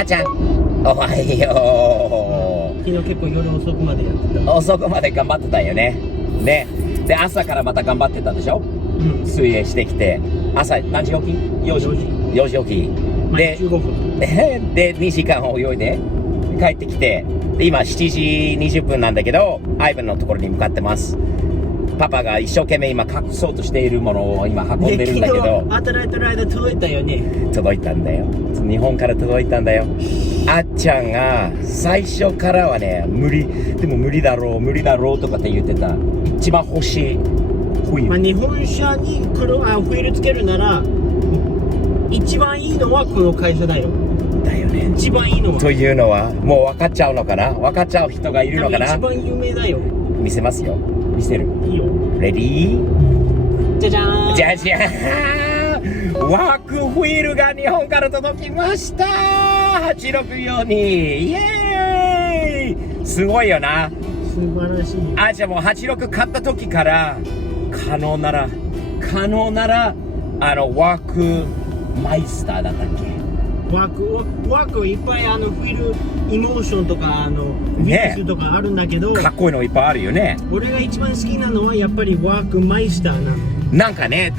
あちゃん、おはよ昨日結構夜遅くまでやってた。う。遅くまで頑張ってたよね。ね。で、朝からまた頑張ってたでしょ。水泳してきて、朝何時起き ?4 時。4時起き。で、15分。で、2時間泳いで、帰ってきて、で今7時20分なんだけど、アイブンのところに向かってます。パパが一生懸命今隠そうとしているものを今運んでるんだけど、昨日働いてる間届いたよね。届いたんだよ。日本から届いたんだよ。あっちゃんが最初からはね、でも無理だろうとかって言ってた。一番欲しいホイール。日本車にホイールつけるなら、一番いいのはこの会社だよ。だよね。一番いいのは。というのは、もう分かっちゃうのかな？分かっちゃう人がいるのかな？一番有名だよ。見せますよ。見せる。いいよ。レディー？じゃじゃーん。じゃじゃーん。ワークホイールが日本から届きました。864にイエーイ。すごいよな。素晴らしい。あ、じゃあもう86買った時から可能ならワークマイスターだったっけ？ワークいっぱいフィルイモーションとかウィックスとかあるんだけど、かっこいいのいっぱいあるよね。俺が一番好きなのはやっぱりワークマイスターなの。なんかね、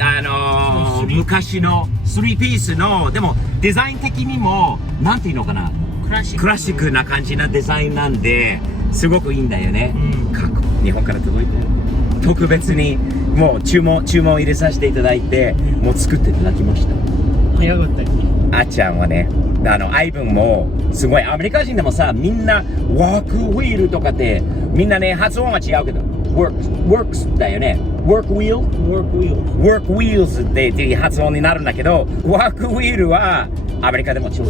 昔の3ピースの、でもデザイン的にもなんていうのかな、クラシックな感じなデザインなんで、すごくいいんだよね。日本から届いて特別にもう注文入れさせていただいて、もう作っていただきました。早かったっけ？あっちゃんはね、アイブンもすごい、アメリカ人でもさ、みんなワークウィールとかってみんなね、発音は違うけど works だよね。work wheels って発音になるんだけど、ワークウィールはアメリカでも超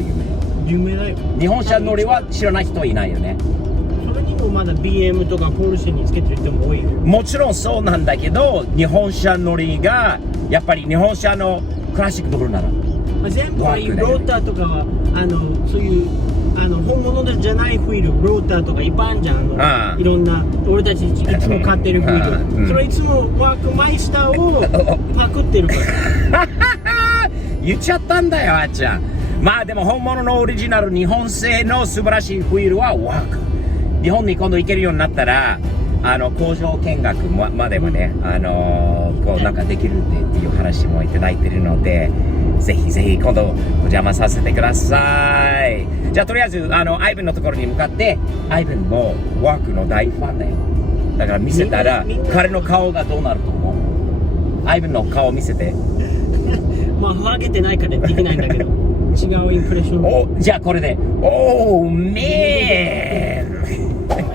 有名だよ。日本車乗りは知らない人いないよね。それにもまだ BM とかポルシェにつけてる人も多いよ。もちろんそうなんだけど、日本車乗りがやっぱり日本車のクラシック乗るなら全部ああいうローターとかはそういう本物じゃないフィール、ローターとかいっぱいあるじゃん。いろんな俺たちいつも買ってるフィール、それいつもワークマイスターをパクってるから言っちゃったんだよ、あっちゃん。まあでも本物のオリジナル日本製の素晴らしいフィールはワーク。日本に今度行けるようになったら工場見学まではね、こうなんかできるっていう話もいただいてるので、ぜひぜひ今度お邪魔させてください。じゃあとりあえずアイブンのところに向かって、アイブンもワークの大ファンだよ。だから見せたら彼の顔がどうなると思う？アイブンの顔見せて。まあハゲてないからできないんだけど違うインプレッション。じゃあこれでメン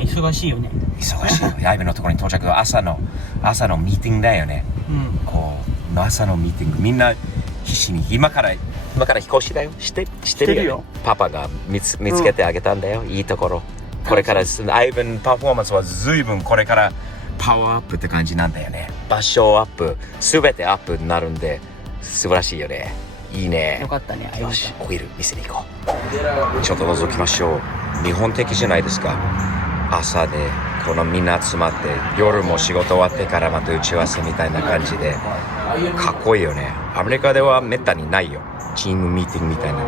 忙しいよね。忙しいよ。アイブンのところに到着、朝のミーティングだよね。こう朝のミーティング、みんな必死に今から引っ越しだよ。してるよ。パパが見つけてあげたんだよ、いいところ。これからアイブンパフォーマンスは随分これからパワーアップって感じなんだよね。場所アップ、すべてアップになるんで素晴らしいよね。いいね。よかったね。よし、オイル見せに行こう。ちょっと覗きましょう。日本的じゃないですか。朝でこのみんな集まって、夜も仕事終わってからまた打ち合わせみたいな感じでかっこいいよね。アメリカではめったにないよ、チームミーティングみたいな。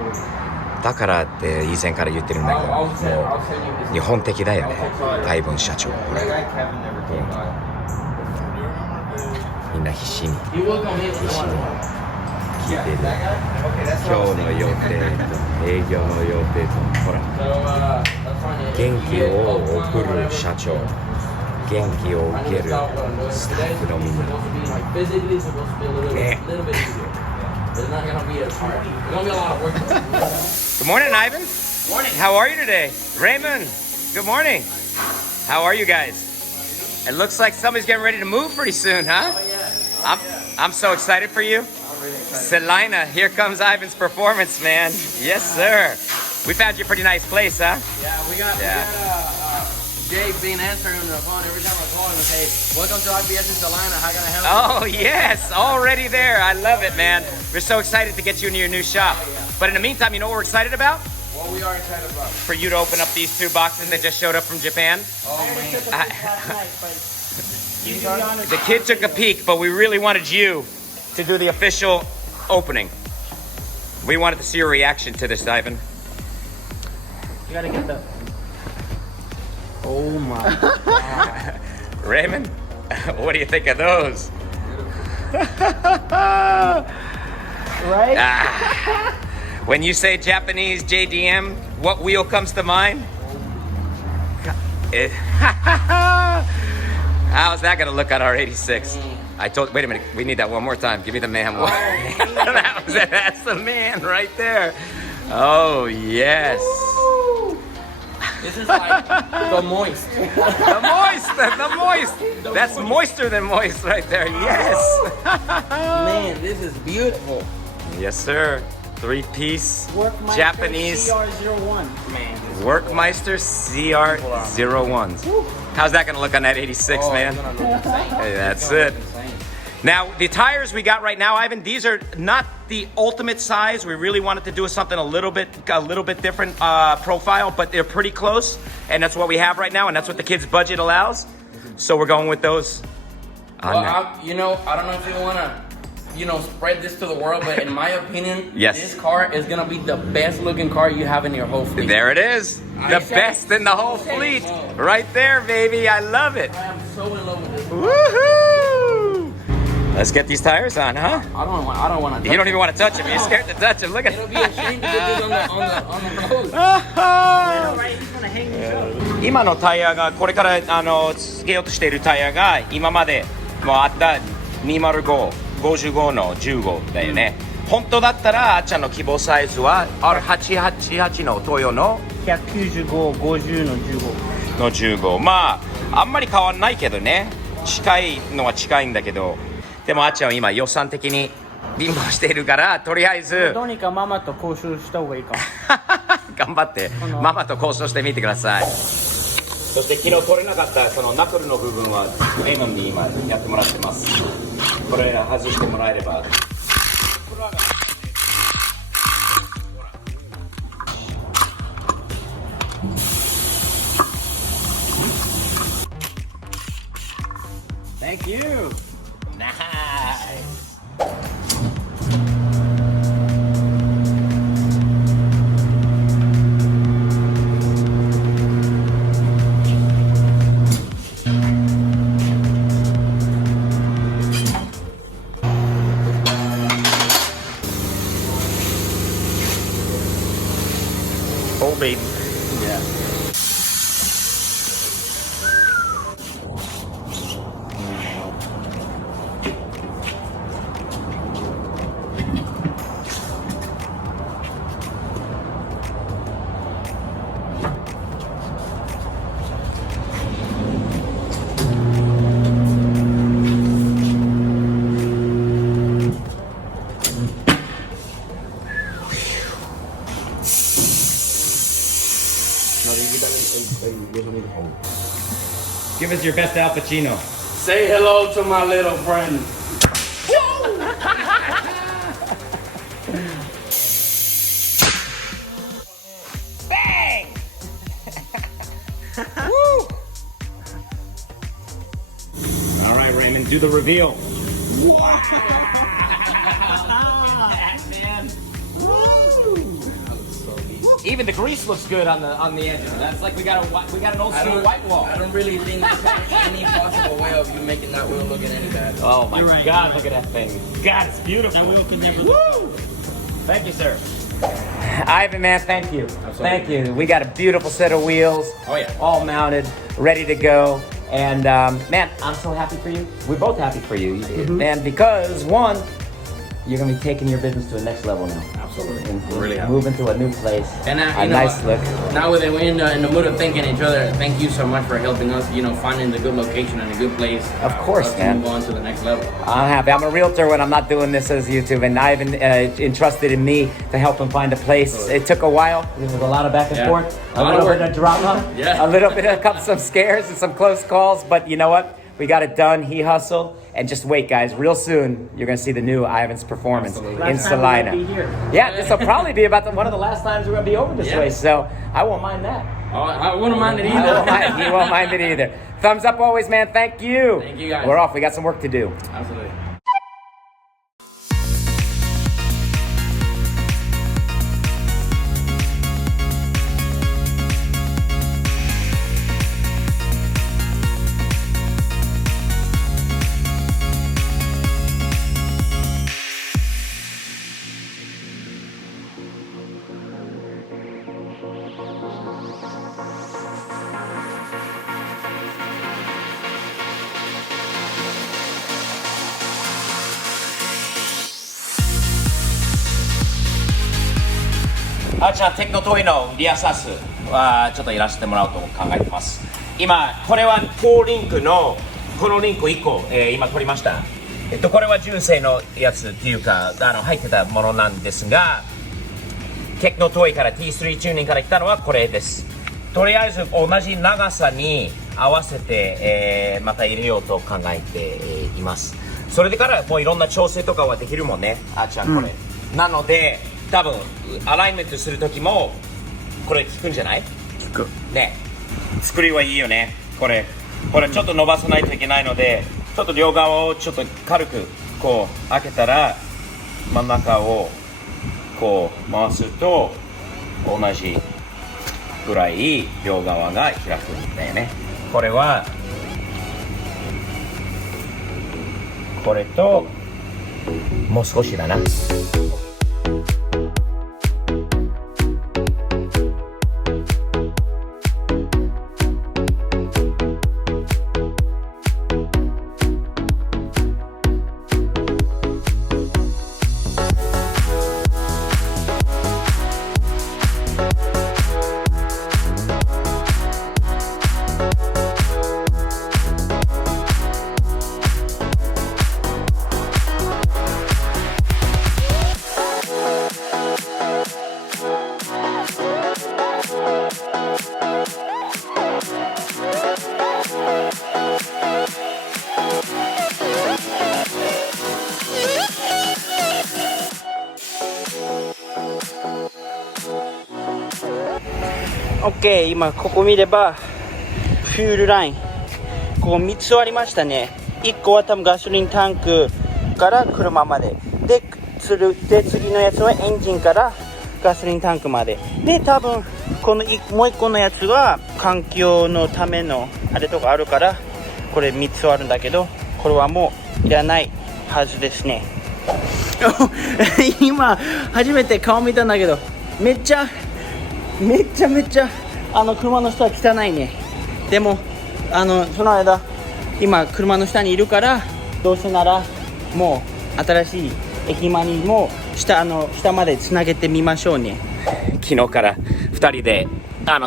だからって以前から言ってるんだけど、もう日本的だよね。アイブン社長、これみんな必死に聞いてる。今日の予定と営業の予定と、ほら元気を送る社長、元気を受けるスタッフのみんな。Good morning, Ivan. Morning. How are you today? Raymond, good morning. How are you guys? It looks like somebody's getting ready to move pretty soon, huh? I'm so excited for you. Selina, here comes Ivan's performance, man. Yes, sir. We found you a pretty nice place, huh? Yeah, we got Jake being answering the phone every time I call him. Hey, welcome to IBS in Salina. How can I help you? Oh, yes, already there. I love it, man. We're so excited to get you into your new shop. But in the meantime, you know what we're excited about? What we are excited about? For you to open up these 2 boxes that just showed up from Japan. Oh, man. The kid took a peek, but we really wanted you to do the official opening. We wanted to see your reaction to this, Ivan. You gotta get the. Oh my God. Raymond, what do you think of those? Right? When you say Japanese JDM, what wheel comes to mind? How's that gonna look on our 86? Wait a minute, we need that one more time. Give me the man one. That's the man right there. Oh, yes. This is like the moist. The moist. That's moister than moist right there. Yes. Man, this is beautiful. Yes, sir. 3-piece Workmeister Japanese CR01. Man. Workmeister CR01s. How's that gonna look on that 86, man? Hey, that's it. Now, the tires we got right now, Ivan, these are not the ultimate size. We really wanted to do something a little bit different profile, but they're pretty close, and that's what we have right now, and that's what the kids' budget allows. So we're going with those. Well, I don't know if you want to, spread this to the world, but in my opinion, yes, this car is going to be the best looking car you have in your whole fleet. There it is. The best in the whole fleet. Right there, baby. I love it. I am so in love with this car. Woohoo! Let's get these tires on, huh? I don't want to. You don't even want to touch them. You're scared to touch them. Look at. It'll be a shame to do this on the road. Right, he's gonna hang himself. 今のタイヤがこれからつけようとしているタイヤが今までもうあった205、55の15だよね。本当だったらあっちゃんの希望サイズは R888 のトヨの195、50の15。の15。まああんまり変わんないけどね。近いのは近いんだけど。でもあっちゃんは今予算的に貧乏しているからとりあえずどうにかママと交渉した方がいいかも。頑張ってママと交渉してみてください。そして昨日取れなかったそのナックルの部分はエイノンに今やってもらってます。これ外してもらえれば。Thank you. Nice. Oh, baby. Yeah. Give us your best Al Pacino. Say hello to my little friend. Bang! Woo! All right, Raymond, do the reveal. Wow! Man. Even the grease looks good on the engine. That's like we got an old school white wall. I don't really think there's any possible way of you making that wheel looking any bad. Oh my Right. God! Look at that thing. God, it's beautiful. That wheel can never. Woo! Thank you, sir. Ivan, man, thank you. Absolutely. Thank you. We got a beautiful set of wheels. Oh, yeah. All mounted, ready to go. And man, I'm so happy for you. We're both happy for you, man, because one, you're gonna be taking your business to the next level now. Absolutely. And We're really happy. moving to a new place, And a nice look. Now that we're in the mood of thanking each other, thank you so much for helping us, finding the good location and a good place. Of course, to man. move on to the next level. I'm happy. I'm a realtor when I'm not doing this as YouTube, and Ivan entrusted in me to help him find a place. It took a while. There was a lot of back and Yeah. forth, A a lot of little work. bit of drama, Yeah. a little bit of some scares and some close calls. But you know what? We got it done. He hustled, and just wait, guys. Real soon, you're gonna see the new Ivan's performance Absolutely. in Last time we're gonna be Salina. here. Yeah, this will probably be about one of the last times we're gonna be over this Yeah. way. So I won't mind that. Oh, I wouldn't mind it I either. won't mind. You won't mind it either. Thumbs up always, man. Thank you. Thank you, guys. We're off. We got some work to do. Absolutely. あちゃんテクノトイのリアサスはちょっといらせてもらおうと考えてます。今これは4リンクのこのリンク1個、今取りました。これは純正のやつっていうか入ってたものなんですが、テクノトイから T3 チューニングから来たのはこれです。とりあえず同じ長さに合わせて、また入れようと考えて、います。それでからもういろんな調整とかはできるもんね、あーちゃんこれ、なので多分アライメントする時もこれ効くんじゃない？効くね。作りはいいよね。これちょっと伸ばさないといけないので、ちょっと両側をちょっと軽くこう開けたら真ん中をこう回すと同じぐらい両側が開くんだよね。これはこれともう少しだな。OK、今ここ見ればフュールラインここ3つありましたね。1個は多分ガソリンタンクから車までで、次のやつはエンジンからガソリンタンクまでで、多分このもう1個のやつは環境のためのあれとかあるからこれ3つあるんだけど、これはもういらないはずですね。今初めて顔見たんだけどめっちゃ車の下は汚いね。でもその間今車の下にいるからどうせならもう新しい駅間にも下までつなげてみましょうね。昨日から2人で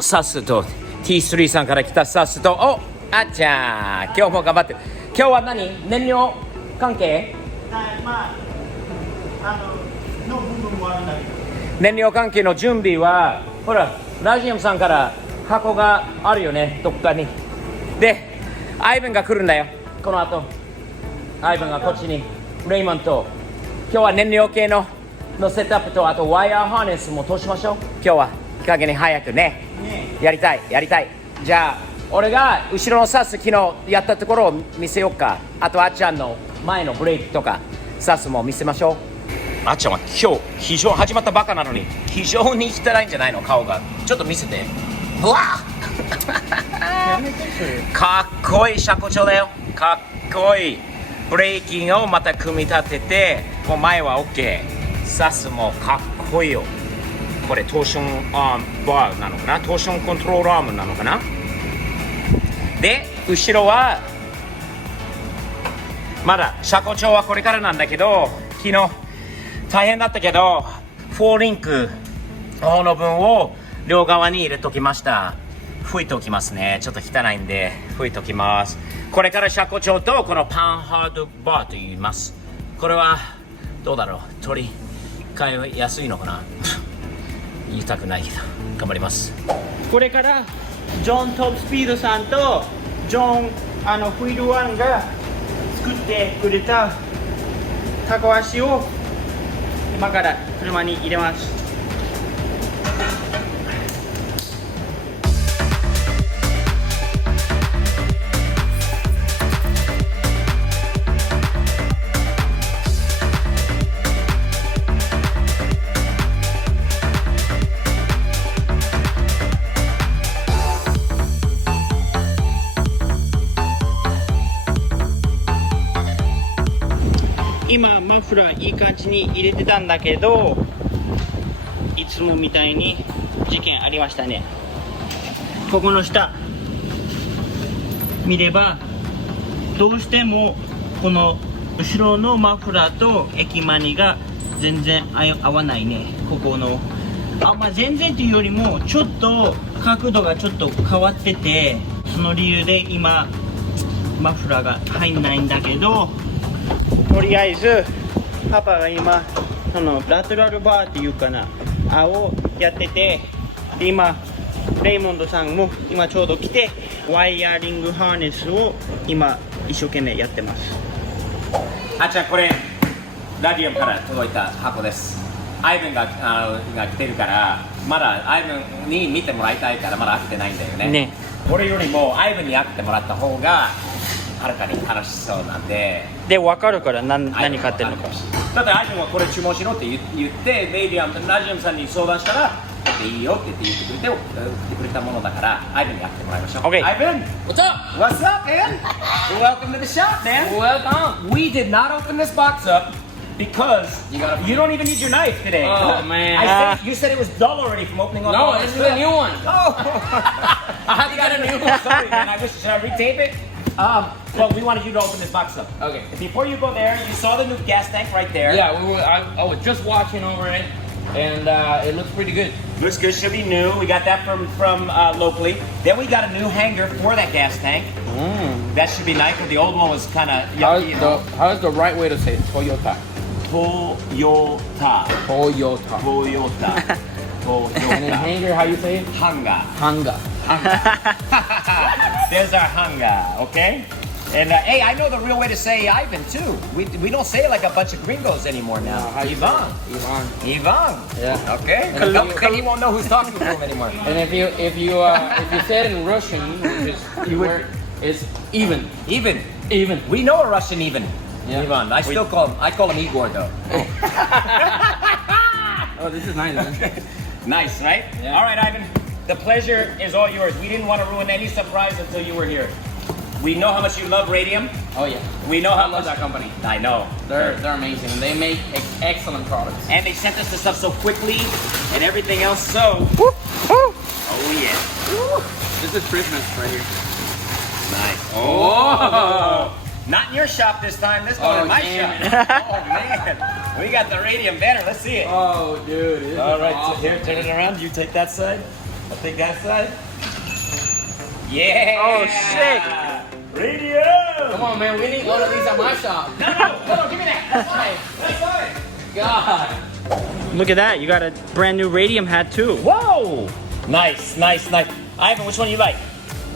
サッスと T3 さんから来たサッスとあっちゃん今日も頑張って。今日は燃料関係の部分もあるんだけど、燃料関係の準備はほらラジオさんから箱があるよね、どっかに。でアイブンが来るんだよこの後。アイブンがこっちにレイモンと今日は燃料系のセットアップとあとワイヤーハーネスも通しましょう。今日はいい加減に早くねやりたい。じゃあ俺が後ろのサス昨日やったところを見せようか。あとあっちゃんの前のブレーキとかサスも見せましょう。あっちゃんは今日非常始まったばかなのに非常に汚いんじゃないの顔が。ちょっと見せて。うわかっこいい車庫長だよ。かっこいい。ブレーキをまた組み立ててもう前は OK。 サスもかっこいいよ。これトーションバーなのかな、トーションコントロールアームなのかな。で後ろはまだ車庫長はこれからなんだけど、昨日大変だったけど4リンク方の分を両側に入れときました。拭いておきますね。ちょっと汚いんで拭いておきます。これから車庫長とこのパンハードバーと言います。これはどうだろう、取り替えやすいのかな言いたくないけど頑張ります。これからジョン・トップスピードさんとジョン・フィールワンが作ってくれたタコ足を今から車に入れます。今マフラーいい感じに入れてたんだけど、いつもみたいに事件ありましたね。ここの下見ればどうしてもこの後ろのマフラーと駅マニが全然合わないね。ここのまあ、全然というよりもちょっと角度がちょっと変わってて、その理由で今マフラーが入んないんだけど、とりあえずパパが今そのラテラルバーっていうかな、をやってて、で今レイモンドさんも今ちょうど来てワイヤーリングハーネスを今一生懸命やってます。あっちゃん、これラディウムから届いた箱です。アイブンが来てるから、まだアイブンに見てもらいたいからまだ開けてないんだよね。ね、俺よりもアイブンに開けてもらった方がはるかに楽しそうなんで。で分かるから何買ってるのか。だってアイブンはこれ注文しろって言ってラディウムさんに相談したらいいよって言ってくれたものだから、アイブンに開けてもらいましょう。 Okay. アイブン What's up? What's up, man? Welcome to the shop, man. Welcome. We did not open this box up because you don't even need your knife today. Oh, man. You said it was dull already from opening up. No, this is a new one. Oh. I have to get a new one. Sorry, man. Should I retape it? Well, we wanted you to open this box up. Okay. Before you go there, you saw the new gas tank right there. Yeah, I was just watching over it, and it looks pretty good. Looks good. Should be new. We got that from locally. Then we got a new hanger for that gas tank. That should be nice. But the old one was kind of yucky. How's the right way to say it? Toyota. Toyota. Toyota. Toyota. And then hanger, how you say it? Hanga. Hanga. There's our hanga, okay? And hey, I know the real way to say Ivan too. We don't say it like a bunch of gringos anymore now. How you Ivan. say it? Ivan. Ivan. Yeah. Okay. And Then he won't know who's talking to him anymore. And if you say it in Russian, it's even. Even. We know a Russian even. Yeah. Ivan. I call him Igor though. Oh, this is nice, man. Nice, right? Yeah. All right, Ivan. The pleasure is all yours. We didn't want to ruin any surprise until you were here. We know how much you love Radium. Oh yeah. We know I how love much that company. I know. They're amazing. They make excellent products. And they sent us the stuff so quickly and everything else. So, oh yeah. This is Christmas right here. Nice. Oh. Not in your shop this time. This one in my damn shop. Oh man, we got the Radium banner. Let's see it. Oh, dude. This All is right, awesome. here, turn it around. You take that side. I'll take that side. Yeah. Oh, sick. Radium. Come on, man. We need one of these at my shop. No, give me that. That's mine. That's mine. God. Look at that, you got a brand new Radium hat too. Whoa. Nice. Ivan, which one you like?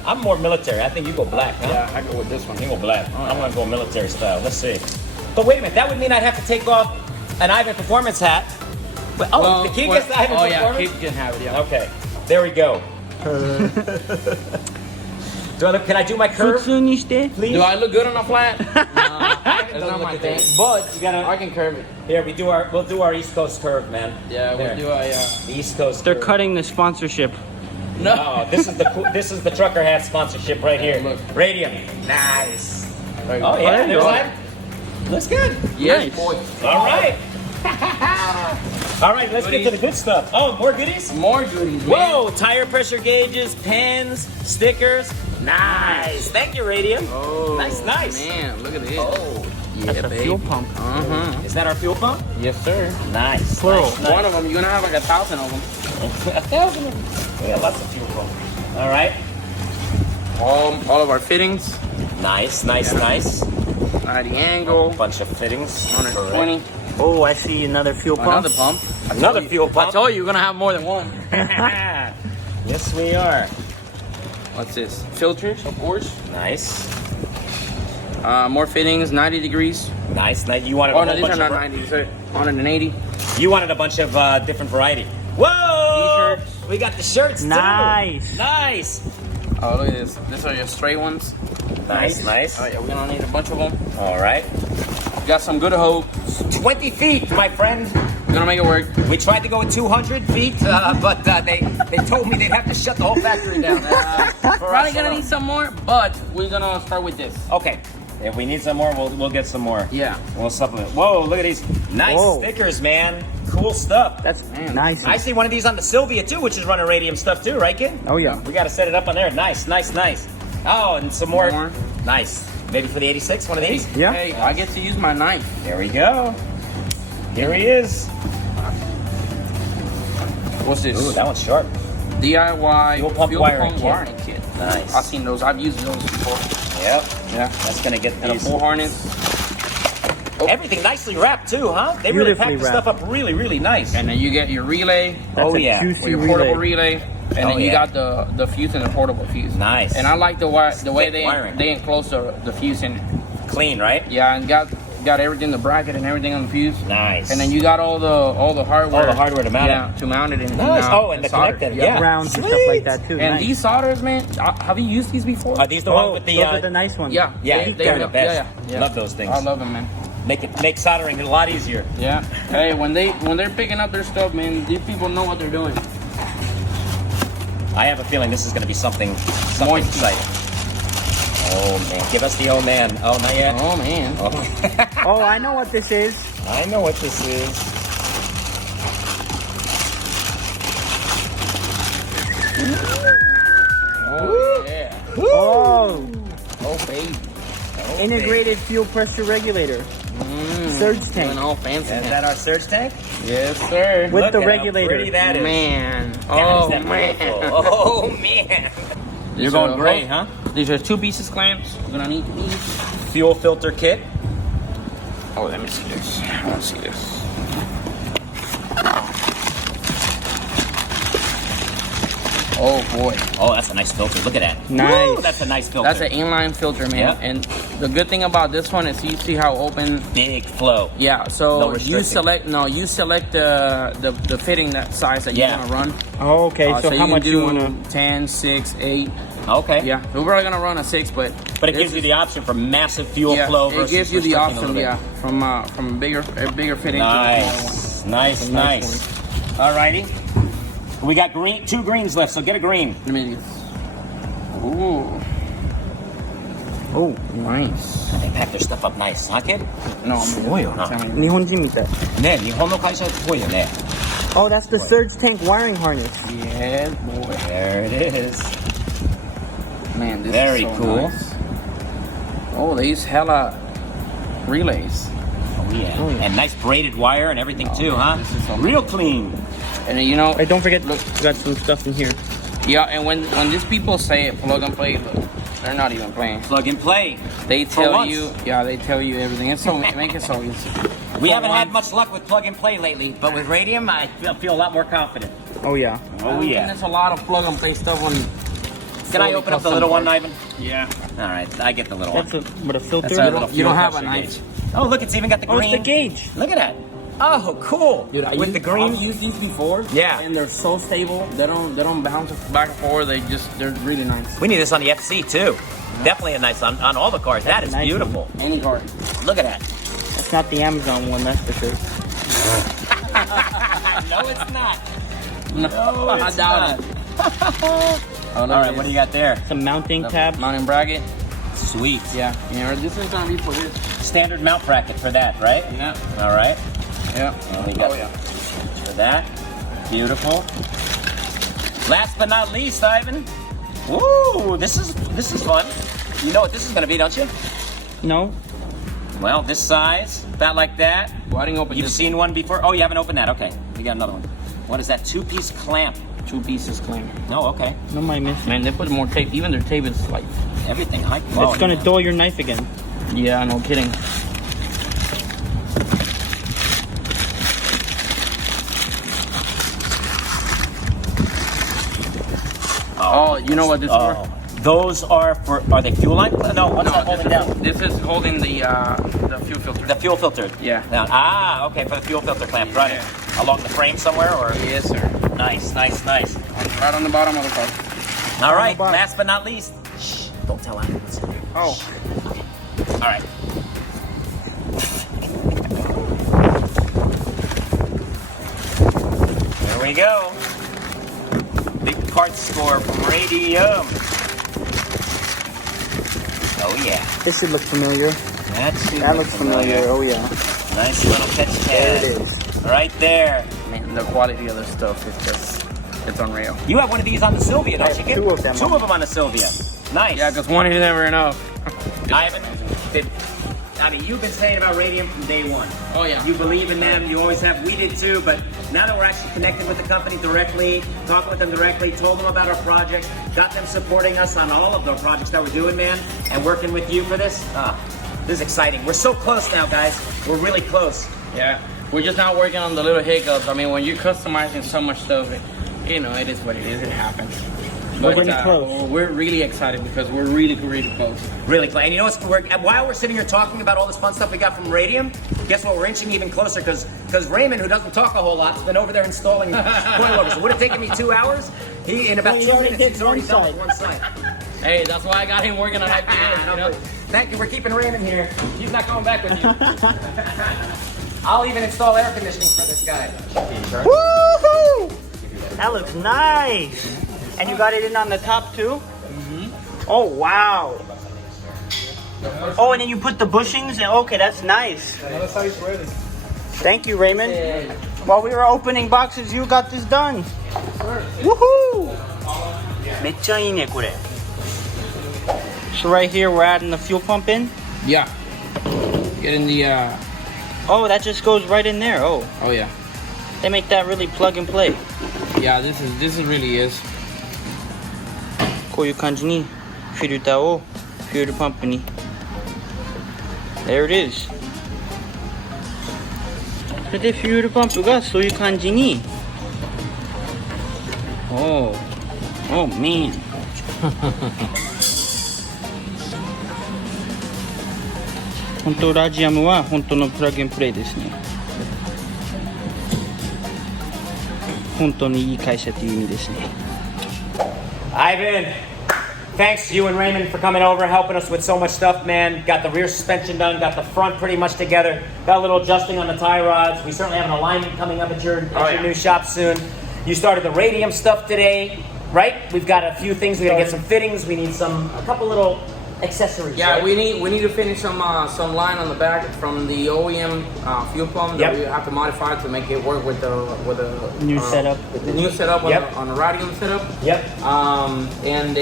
I'm more military. I think you go black, huh? Yeah, I go with this one. You go black. I'm gonna go military style. Let's see. But wait a minute, that would mean I'd have to take off an Ivan Performance hat. But, the kid gets the Ivan Performance? Oh yeah, kid can have it, yeah. Okay, there we go. Can I do my 普 curve? 通にして Please? Do I look good on a flat? Nah, that's Don't not look my at thing. that. But You gotta- I can curve it. Here, we'll do our East Coast curve, man. Yeah, There. we'll do a. The East Coast They're curve. cutting the sponsorship. No. Oh, this is the trucker hat sponsorship right here. Look. Radium. Nice. There you Oh go. yeah, there you there's go. Ivan. Looks good. Yes, Nice. boy. All right. All right, let's get to the good stuff. Oh, more goodies? More goodies, man. Whoa, tire pressure gauges, pens, stickers. Nice. Thank you, Radium. Oh, Nice. Man, look at this. Oh, yeah, That's a baby. fuel pump. is that our fuel pump? Yes, sir. Nice. Plural. Nice. One of them, you're gonna have like 1,000 of them. 1,000 of them. We got lots of fuel pumps. All right. All of our fittings. Nice. 90 angle. Bunch of fittings. 120. Oh, I see another fuel pump. Another pump. Another fuel I pump. told you, you're gonna have more than one. Yes, we are. What's this? Filters, of course. Nice. More fittings, 90 degrees. Nice. You wanted a Oh whole no, these bunch are not of 90. These are 180. You wanted a bunch of different variety. Whoa! T-shirts. We got the shirts too. Nice. Nice. Oh, look at this. These are your straight ones. Nice. Oh yeah, we're gonna need a bunch of them. All right. We got some good hope. 20 feet, my friend. We're gonna make it work. We tried to go 200 feet, but they told me they'd have to shut the whole factory down. Probably gonna need some more, but we're gonna start with this. Okay. If we need some more, we'll get some more. Yeah. We'll supplement. Whoa, look at these nice Whoa. stickers, man. Cool stuff. That's Man. nice. I see one of these on the Sylvia too, which is running Radium stuff too, right, kid? Oh yeah. We gotta set it up on there. Nice. Oh, and some more. More. Nice. Maybe for the 86, one of these? Yeah. Hey, I get to use my knife. There we go. Here he is. What's this? Ooh, that one's sharp. DIY Fuel pump wiring kit. wiring kit. Nice. I've seen those. I've used those before. Yep. Yeah. That's gonna get And a these. full harness. Everything nicely wrapped too, huh? They really packed the Beautifully stuff up really, really nice. And then you get your relay. That's Oh, a yeah. juicy Or your portable relay. And Oh, then you yeah. got the fuse and the portable fuse. Nice. And I like the way thick wiring. they enclose the fuse in it. Clean, right? Yeah, and got everything, the bracket and everything on the fuse. Nice. And then you got all the hardware. All the hardware to mount it. Yeah, to mount it in. Nice. Oh, and the solder. connector. Yeah. Rounds and stuff Sweet. like that too. And Nice. these solders, man, have you used these before? Are these the ones with the? those are the nice ones. Yeah. Yeah, they're the best. Yeah. Love those things. I love them, man. Make soldering a lot easier. Yeah. Hey, when they're picking up their stuff, man, these people know what they're doing. I have a feeling this is going to be something Moist. exciting. Oh man, give us the old man. Oh, not yet. Oh man. Oh. Oh, I know what this is. I know what this is. Oh yeah. Oh, Oh baby. integrated fuel pressure regulator. Surge tank. Doing all fancy. Is that our surge tank? Yes, sir. With Look the at regulator. How pretty that is. Man. God, Oh is that man. beautiful. Oh man. You're These going are gray, hose- huh? These are 2-pieces clamps. We're gonna need these. Fuel filter kit. Oh, let me see this. I want to see this. Oh boy. Oh, that's a nice filter. Look at that. Nice. Woo, that's a nice filter. That's an inline filter, man. Yeah. And the good thing about this one is you see how open. big flow. Yeah. No So restricting. you select the fitting that size that you Yeah. want to run. Oh, okay. so how can much do you wanna? 10, 6, 8. Okay. Yeah. We're probably gonna run a 6, but But it this gives you is- the option for massive fuel yeah, flow it versus gives you the restricting a option, little yeah, bit. from a bigger fitting to a Nice, smaller one. nice, That's a nice nice. Alrighty. We got green, 2 greens left, so get a green. Let me. Ooh, Oh, nice. They pack their stuff up nice, huh, kid? No, Boy, huh? I'm telling you. 日本人みたい。ね、日本の会社っぽいよね。 Oh, that's the surge tank wiring harness. Yeah, boy. There it is. Man, this Very is so cool. nice. Oh, these hella relays. Oh yeah. Oh, yeah. And nice braided wire and everything too, man, huh? this is so Real clean. And you know, Hey, don't forget, Look. we got some stuff in here. yeah, and when these people say plug and play, look, they're not even playing. Plug and play. They For tell once. you, yeah, they tell you everything. It's so make it so easy. We For haven't had once. much luck with plug and play lately, but with Radium, I feel a lot more confident. Oh yeah. Oh And yeah. there's a lot of plug and play stuff on. Can I open up the little one, Ivan? Yeah. All right, I get the little one. That's a what a filter. That's our You little don't, you don't fuel have a pressure knife. gauge. Oh, look, it's even got the Oh, green. it's the gauge. Look at that. Oh, cool. Dude, with the green. I've used these before. Yeah. And they're so stable. They don't bounce back and forth. They're really nice. We need this on the FC too. Definitely a nice on all the cars. That's That is a nice beautiful. Any car. Look at that. It's not the Amazon one, that's for sure. No, it's not. No, I it's doubt not. it. Oh, All right, what do you got there? Some mounting tabs. Mounting bracket. Sweet. Yeah. Yeah. This is gonna be for this. Standard mount bracket for that, right? Yeah. All right. Yeah. And we got Oh, yeah. for that. Beautiful. Last but not least, Ivan. Woo! This is fun. You know what this is gonna be, don't you? No. Well, this size, about like that. Well, I didn't open You've this. seen one before? Oh, you haven't opened that. Okay, we got another one. What is that? 2-piece clamp. 2 pieces clamp. No, okay. No, my missing. Man, they put more tape. Even their tape is like. Everything high quality. It's gonna dull your knife again. Yeah, no kidding. Oh, you know what this is for? Oh, those are they fuel line? No, what's that holding down? This is holding the fuel filter. The fuel filter. Yeah. Ah, okay, for the fuel filter clamp, right? Along the frame somewhere, or? Yes, sir. Nice, nice, nice. Right on the bottom of the car. All right, bottom. last but not least. Shh, don't tell anyone what's in there. Oh. All right. There we go. Big part score from Radium. Oh yeah. This should look familiar. That looks familiar. Oh yeah. Nice little catch There tag. it is. Right there. Man, the quality of their stuff is just, it's unreal. You have one of these on the Sylvia, don't I you? have Kid? 2 of them. 2 of them on the Sylvia. Nice. Yeah, because one is never enough. Ivan, did I mean, you've been saying about Radium from day one. Oh, yeah. You believe in them, you always have, we did too, but now that we're actually connected with the company directly, talking with them directly, told them about our project, got them supporting us on all of the projects that we're doing, man, and working with you for this, this is exciting. We're so close now, guys. We're really close. Yeah. We're just not working on the little hiccups. I mean, when you're customizing so much stuff, you know, it is what it is. It happens. But we're really excited because we're really close. Really close. And you know what's, while we're sitting here talking about all this fun stuff we got from Radium, guess what? We're inching even closer because Raymond, who doesn't talk a whole lot, has been over there installing coilovers. It would have taken me 2 hours. He, in about 2 minutes, he's already done with one side. Hey, that's why I got him working on IPS, you know? Thank you for keeping Raymond here. He's not going back with you. I'll even install air conditioning for this guy. Woohoo! That looks nice. And you got it in on the top too? Oh, wow. Oh, and then you put the bushings? Okay, that's nice. That's how it's ready. Thank you, Raymond. While we were opening boxes, you got this done. Woohoo! めっちゃいいね、これ. So right here, we're adding the fuel pump in? Yeah. Getting the, Oh, that just goes right in there. Oh, oh yeah. they make that really plug and play. Yeah, this really is. こういう感じにフィルターをフュールパンプに There it is. それでフュールパンプがそういう感じに Oh man. 本当ラジアムは本当のプラグインプレイですね。本当にいい会社という意味ですね。Ivan, thanks to you and Raymond for coming over, helping us with so much stuff, man. Got the rear suspension done, got the front pretty much together, got a little adjusting on the tie rods. We certainly have an alignment coming up at your new shop soon. You started the Radium stuff today, right? We've got a few things. We gotta get some fittings. We need a couple little accessories. Yeah, right? we need to finish some line on the back from the OEM fuel pump that we have to modify to make it work with the New setup. With the new setup on the Radium setup. Yep. And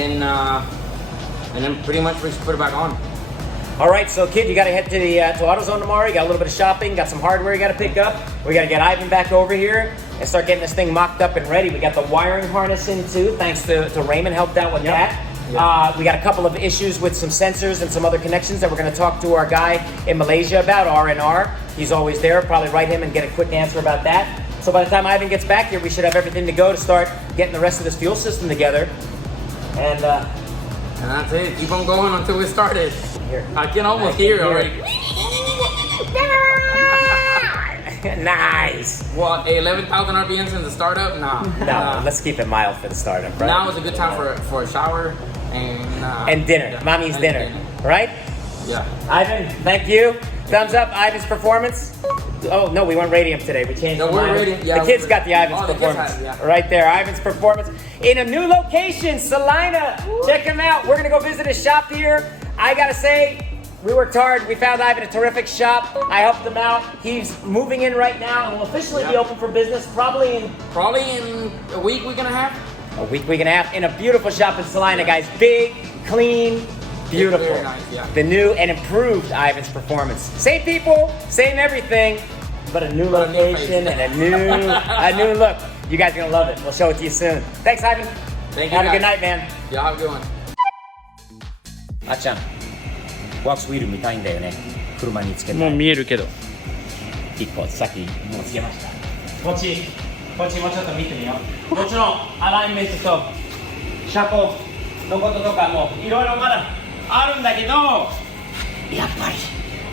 then pretty much we should put it back on. All right, so kid, you got to head to the to AutoZone tomorrow. You got a little bit of shopping, got some hardware you got to pick up. We got to get Ivan back over here and start getting this thing mocked up and ready. We got the wiring harness in too, thanks to Raymond helped out with that. Yep. We got a couple of issues with some sensors and some other connections that we're going to talk to our guy in Malaysia about, R&R. He's always there. Probably write him and get a quick answer about that. So by the time Ivan gets back here, we should have everything to go to start getting the rest of this fuel system together. And that's it. Keep on going until we started. Here. I can almost hear it already. Nice. What, 11,000 RPMs in the startup? Nah. No, let's keep it mild for the startup, right? Now is a good time for a shower and dinner. Yeah, Mommy's dinner, right? Yeah. Ivan, thank you. Thumbs up, Ivan's performance. Oh no, we went Radium today. We changed. No, we're Radium. Yeah, the kids got the Ivan's performance right there. Ivan's performance in a new location, Salina. Check him out. We're gonna go visit his shop here. I gotta say, we worked hard. We found Ivan a terrific shop. I helped him out. He's moving in right now and will officially be open for business probably in a week and a half. A week and a half in a beautiful shop in Salina, guys. Big, clean, beautiful. Very nice, yeah. The new and improved Ivan's performance. Same people, same everything, but a new location and a new look. You guys are gonna love it. We'll show it to you soon. Thanks, Ivan. Thank you. Have a good night, man. Yeah, have a good one. あっちゃん、ワークスウィール見たいんだよね。車につけて。もう見えるけど。一個さっきもうつけました。こっちもうちょっと見てみよう。もちろんアライメントと車高のこととかもいろいろまだあるんだけど、やっぱり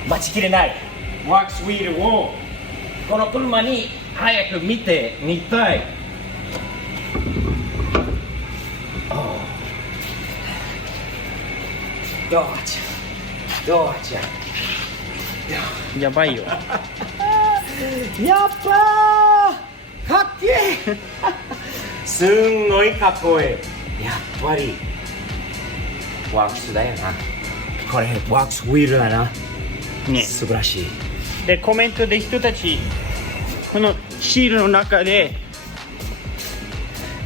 待ちきれないワークスウィールをこの車に早く見てみたい。どうちゃん。やばいよ。やっぱーかっけえすんごいかっこいい。やっぱりワークスだよな。これワークスウィールだな。ね、素晴らしい。でコメントで人たちこのシールの中で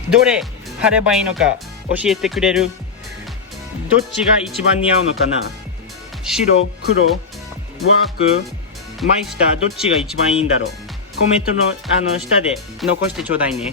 どれ貼ればいいのか教えてくれる？どっちが一番似合うのかな？白、黒、ワーク、マイスター、どっちが一番いいんだろう。コメントの下で残してちょうだいね。